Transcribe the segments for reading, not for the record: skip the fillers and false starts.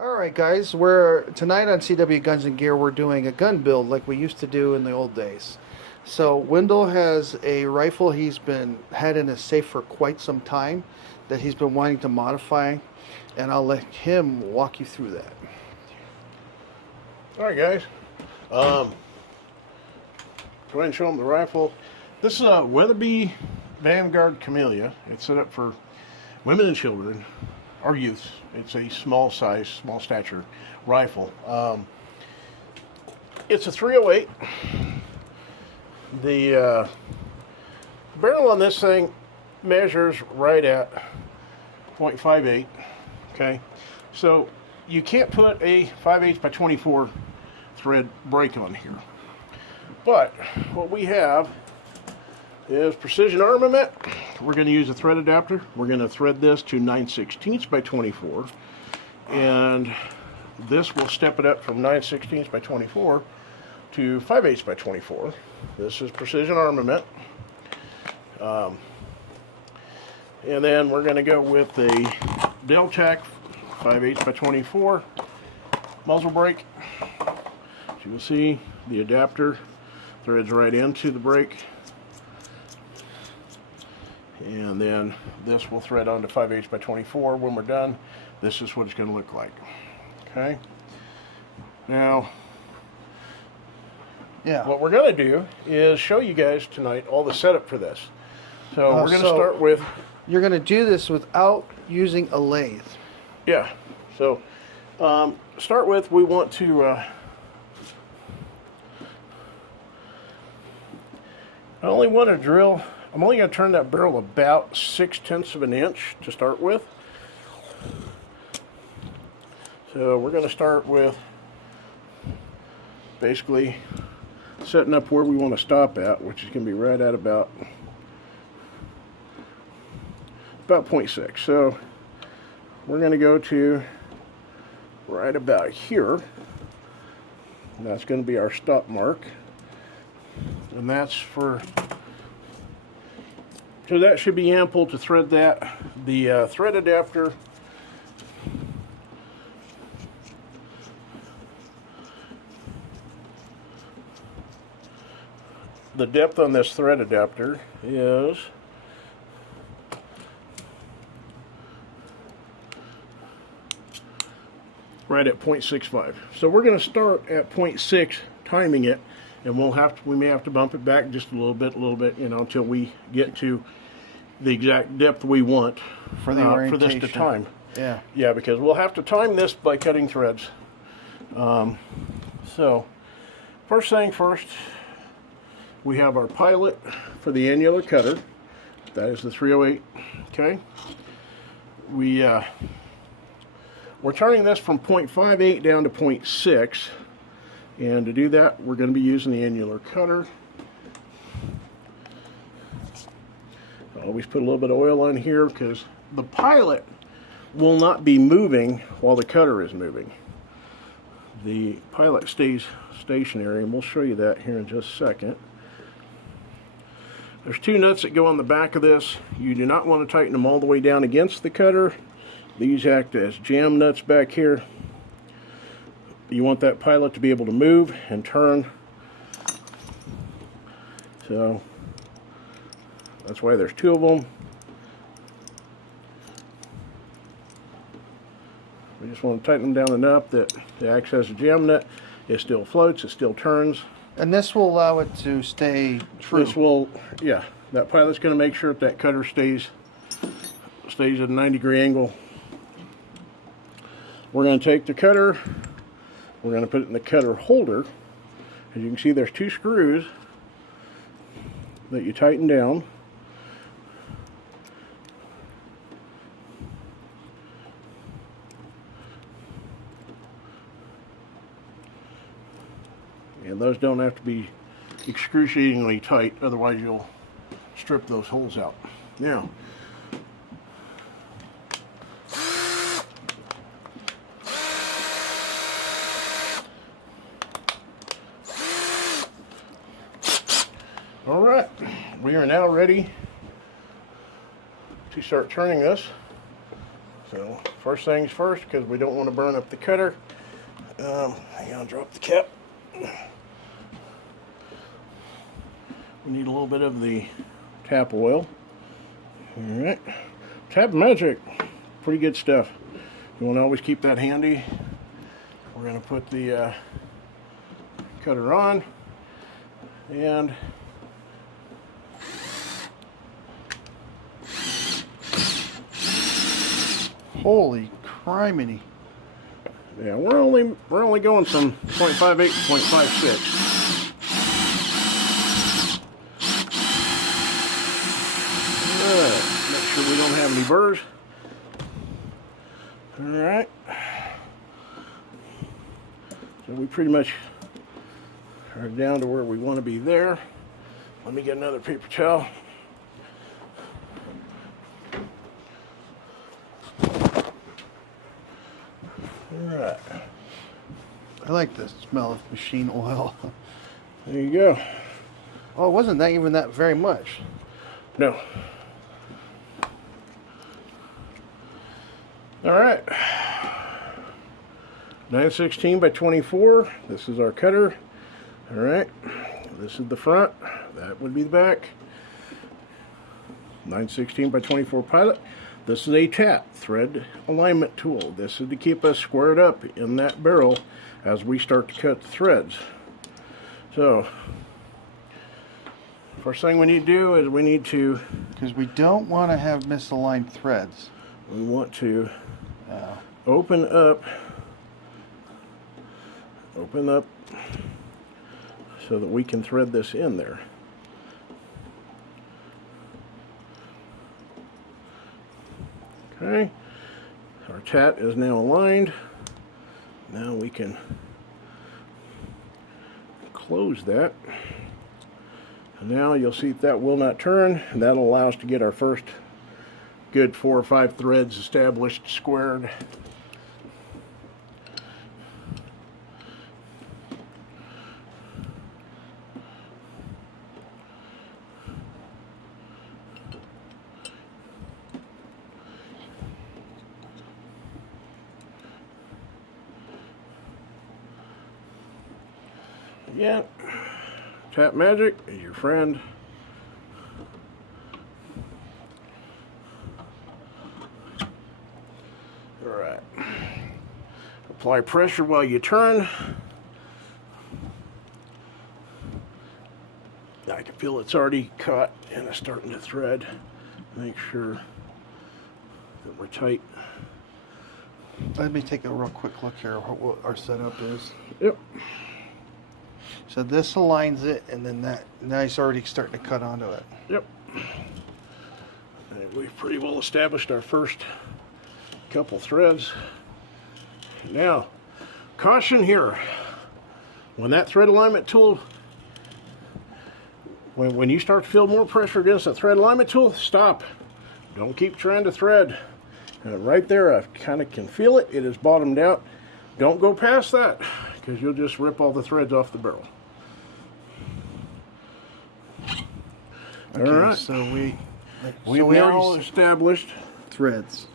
Alright guys, we're tonight on CW Guns and Gear we're doing a gun build like we used to do in the old days. So Wendell has a rifle he's been had in his safe for quite some time that he's been wanting to modify, and I'll let him walk you through that. Alright guys, go ahead and show them the rifle. This is a Weatherby Vanguard Camilla. It's set up for women and children, or youths. It's a small size, small stature rifle. It's a 308. The barrel on this thing measures right at 0.58. Okay, so you can't put a 5/8 by 24 thread break on here. But what we have is precision armament. We're going to use a thread adapter. We're going to thread this to 9/16 by 24, and this will step it up from 9/16 by 24 to 5/8 by 24. This is precision armament. And then we're going to go with the Deltac 5/8 by 24 muzzle brake. As you will see, the adapter threads right into the brake, and then this will thread onto 5/8 by 24. When we're done, this is what it's going to look like. Okay. Now, what we're going to do is show you guys tonight all the setup for this. So we're going to start with. You're going to do this without using a lathe. Yeah. So start with, we want to. I only want to drill. I'm only going to turn that barrel about 6/10 of an inch to start with. So we're going to start with basically setting up where we want to stop at, which is going to be right at about 0.6. So we're going to go to right about here. And that's going to be our stop mark. And that's for, so that should be ample to thread that. The thread adapter, the depth on this thread adapter is right at 0.65. So we're going to start at 0.6, timing it, and we may have to bump it back just a little bit, you know, until we get to the exact depth we want For the for this to time. Yeah. Yeah, because we'll have to time this by cutting threads. So first thing first, we have our pilot for the annular cutter. That is the 308. Okay. We're turning this from 0.58 down to 0.6, and to do that we're going to be using the annular cutter. Always put a little bit of oil on here because the pilot will not be moving while the cutter is moving. The pilot stays stationary, and we'll show you that here in just a second. There's two nuts that go on the back of this. You do not want to tighten them all the way down against the cutter. These act as jam nuts back here. You want that pilot to be able to move and turn. So that's why there's two of them. We just want to tighten them down enough that it acts as a jam nut. It still floats, it still turns. And this will allow it to stay true. This will, yeah, that pilot's going to make sure that cutter stays at a 90-degree angle. We're going to take the cutter, we're going to put it in the cutter holder. As you can see, there's two screws that you tighten down. And those don't have to be excruciatingly tight, otherwise you'll strip those holes out. Now, all right, we are now ready to start turning this. So first things first, because we don't want to burn up the cutter. Hang on, drop the cap. We need a little bit of the tap oil. All right, Tap Magic, pretty good stuff. You want to always keep that handy. We're going to put the cutter on, and Holy criminy. yeah, we're only going from 0.58 to 0.56. Make sure we don't have any burrs. All right. So we pretty much are down to where we want to be there. Let me get another paper towel. All right. I like the smell of machine oil. There you go. Oh, it wasn't that even that very much. No. All right. 916 by 24. This is our cutter. All right. This is the front. That would be the back. 916 by 24 pilot. This is a tap thread alignment tool. This is to keep us squared up in that barrel as we start to cut the threads. So, first thing we need to do is we need to, Because we don't want to have misaligned threads. we want to open up so that we can thread this in there. Okay, our tat is now aligned. Now we can close that. And now you'll see that will not turn, and that'll allow us to get our first good 4 or 5 threads established, squared. Again, Tap Magic is your friend. All right. Apply pressure while you turn. I can feel it's already cut and it's starting to thread. Make sure that we're tight. Let me take a real quick look here at what our setup is. Yep. So this aligns it, and then that, now it's already starting to cut onto it. Yep. And we've pretty well established our first couple threads. Now, caution here. When that thread alignment tool, when you start to feel more pressure against the thread alignment tool, stop. Don't keep trying to thread. Right there, I kind of can feel it. It is bottomed out. Don't go past that, because you'll just rip all the threads off the barrel. Okay, all right. so we now already established threads.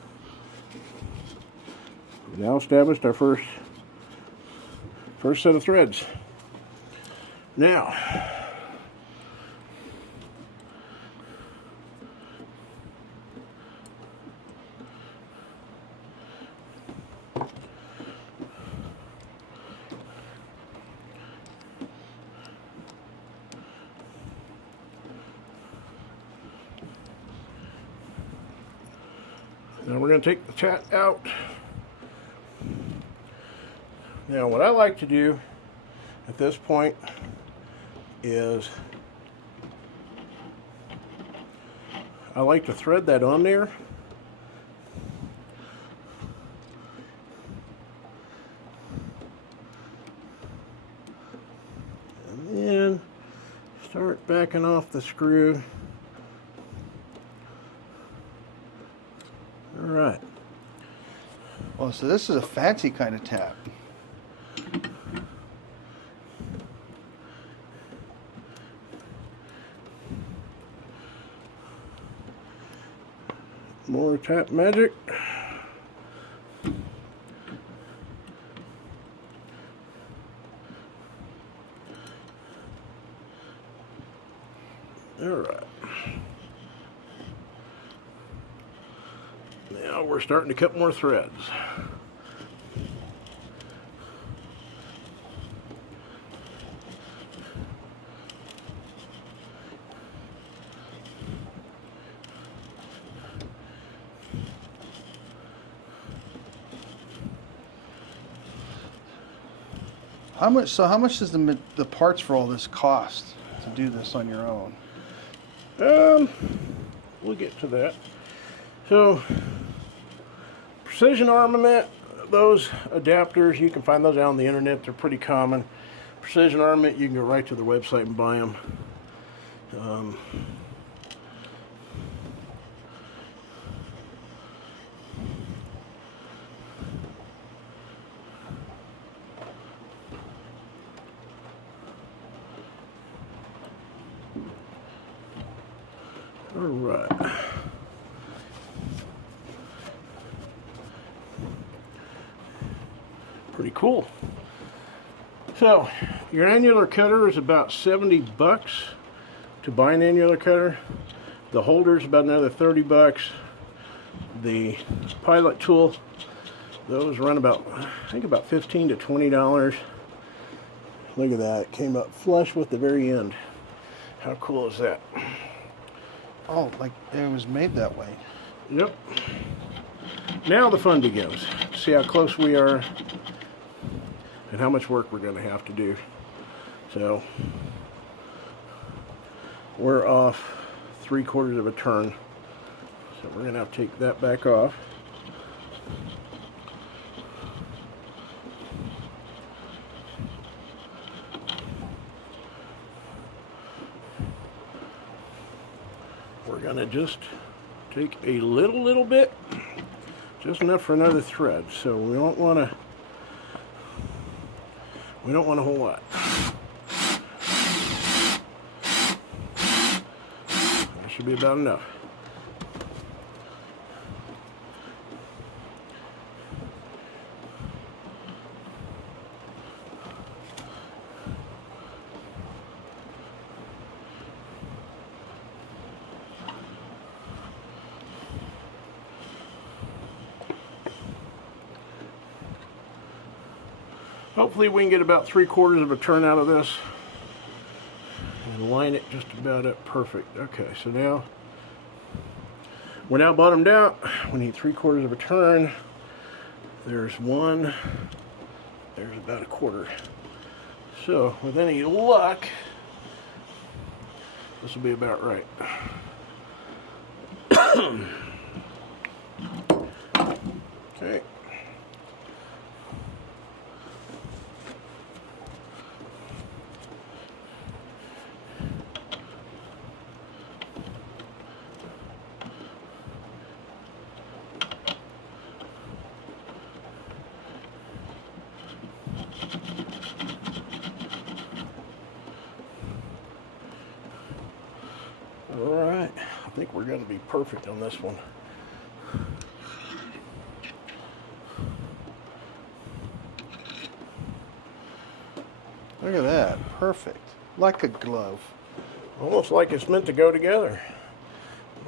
Now established our first set of threads. Now, we're going to take the tat out. Now what I like to do at this point is I like to thread that on there. And then start backing off the screw. All right. Oh, so this is a fancy kind of tap. More Tap Magic. Alright. Now we're starting to cut more threads. How much does the parts for all this cost to do this on your own? We'll get to that. So, precision armament, those adapters, you can find those out on the internet. They're pretty common. Precision armament, you can go right to their website and buy them. All right. Pretty cool. So, your annular cutter is about 70 bucks to buy an annular cutter. The holder is about another 30 bucks. The pilot tool, those run about, I think about $15 to $20. Look at that, it came up flush with the very end. How cool is that? Oh, like it was made that way. Yep. Now the fun begins. See how close we are and how much work we're going to have to do. So we're off 3/4 of a turn. So we're going to have to take that back off. We're going to just take a little bit, just enough for another thread. So we don't want a whole lot. That should be about enough. Hopefully we can get about 3/4 of a turn out of this and line it just about up perfect. Okay, so now we're now bottomed out. We need 3/4 of a turn. There's one, there's about 1/4. So with any luck, this will be about right. Okay. Alright, I think we're going to be perfect on this one. Look at that, perfect, like a glove. Almost like it's meant to go together.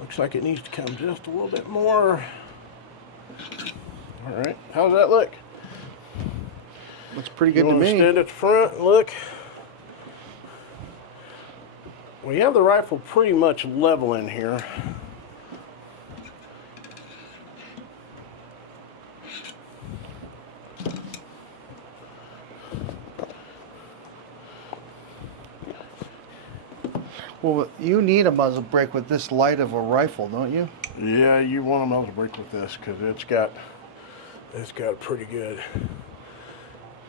Looks like it needs to come just a little bit more. Alright, how's that look? Looks pretty good You to want to me. stand at the front and look. We have the rifle pretty much level in here. Well, you need a muzzle brake with this light of a rifle, don't you? Yeah, you want a muzzle brake with this because it's got pretty good.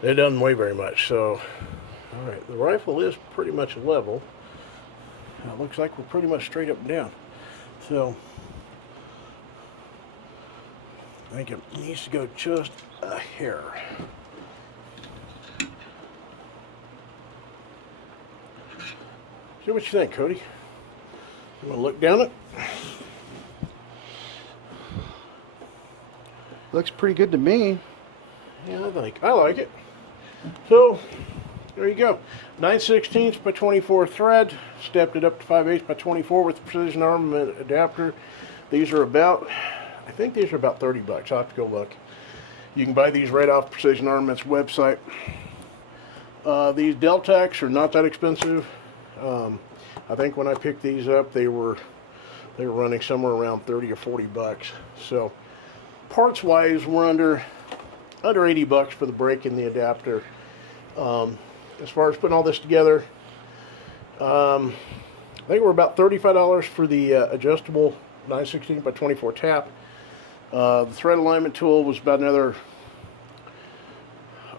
It doesn't weigh very much, so all right. The rifle is pretty much level. It looks like we're pretty much straight up and down. So I think it needs to go just a hair. See what you think, Cody. You want to look down it? Looks pretty good to me. Yeah, I like it. So there you go. 9/16 by 24 thread. Stepped it up to 5/8 by 24 with the precision armament adapter. These are about, I think these are about 30 bucks. I'll have to go look. You can buy these right off Precision Armament's website. These Deltacs are not that expensive. I think when I picked these up, they were running somewhere around 30 or 40 bucks. So parts wise, we're under 80 bucks for the brake and the adapter. As far as putting all this together, I think we're about $35 for the adjustable 9/16 by 24 tap. The thread alignment tool was about another,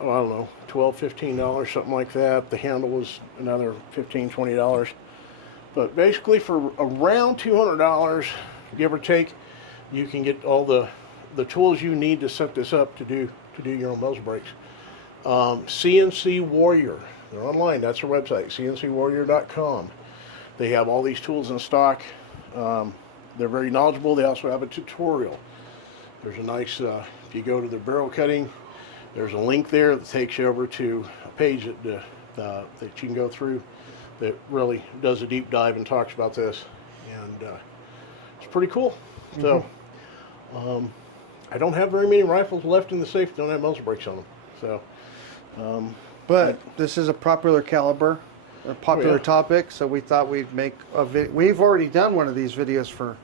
I don't know, $12, $15, something like that. The handle was another $15, $20. But basically for around $200, give or take, you can get all the tools you need to set this up to do your own muzzle brakes. CNC Warrior, they're online, that's their website, cncwarrior.com. They have all these tools in stock. They're very knowledgeable. They also have a tutorial. There's a nice, if you go to their barrel cutting, there's a link there that takes you over to a page that you can go through that really does a deep dive and talks about this. And it's pretty cool. So I don't have very many rifles left in the safe that don't have muzzle brakes on them. So, but this is a popular caliber, a popular topic, so we thought we'd make a video. We've already done one of these videos for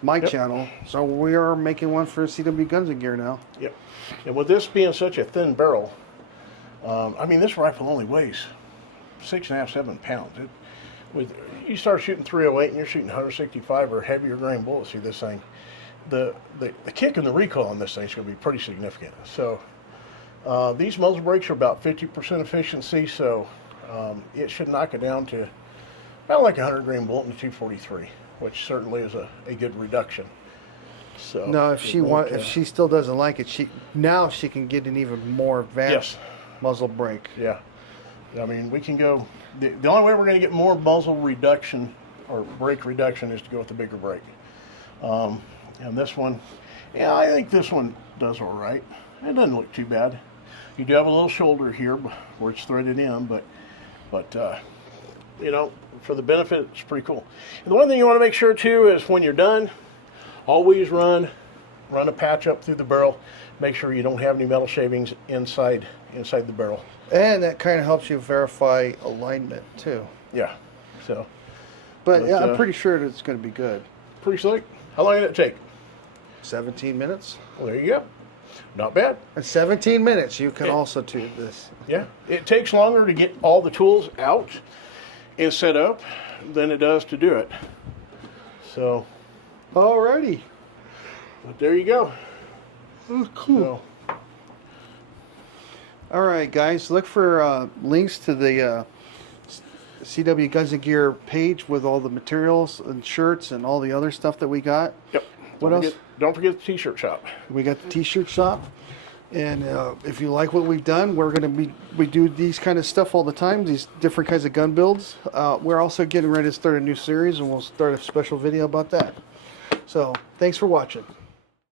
my channel, so we are making one for CW Guns and Gear now. Yep. And with this being such a thin barrel, I mean, this rifle only weighs 6.5, 7 pounds. You start shooting 308 and you're shooting 165 or heavier grain bullets through this thing. The kick and the recoil on this thing is going to be pretty significant. So these muzzle brakes are about 50% efficiency, so it should knock it down to about like a 100 grain bullet in the 243, which certainly is a good reduction. So no, if she still doesn't like it, she can get an even more advanced muzzle brake. Yeah, I mean, we can go. The only way we're going to get more muzzle reduction or brake reduction is to go with the bigger brake. And this one, yeah, I think this one does all right. It doesn't look too bad. You do have a little shoulder here where it's threaded in, but you know, for the benefit, it's pretty cool. And the one thing you want to make sure too is when you're done, always run a patch up through the barrel. Make sure you don't have any metal shavings inside the barrel. And that kind of helps you verify alignment too. Yeah. So. But yeah, I'm pretty sure that it's going to be good. Pretty slick. How long did it take? 17 minutes. Well, there you go. Not bad. In 17 minutes, you can also do this. Yeah. It takes longer to get all the tools out and set up than it does to do it. So. Alrighty. But there you go. Oh, cool. So. All right, guys. Look for links to the CW Guns and Gear page with all the materials and shirts and all the other stuff that we got. Yep. What else? Don't forget the t-shirt shop. We got the t-shirt shop. And if you like what we've done, we do these kind of stuff all the time, these different kinds of gun builds. We're also getting ready to start a new series, and we'll start a special video about that. So, thanks for watching.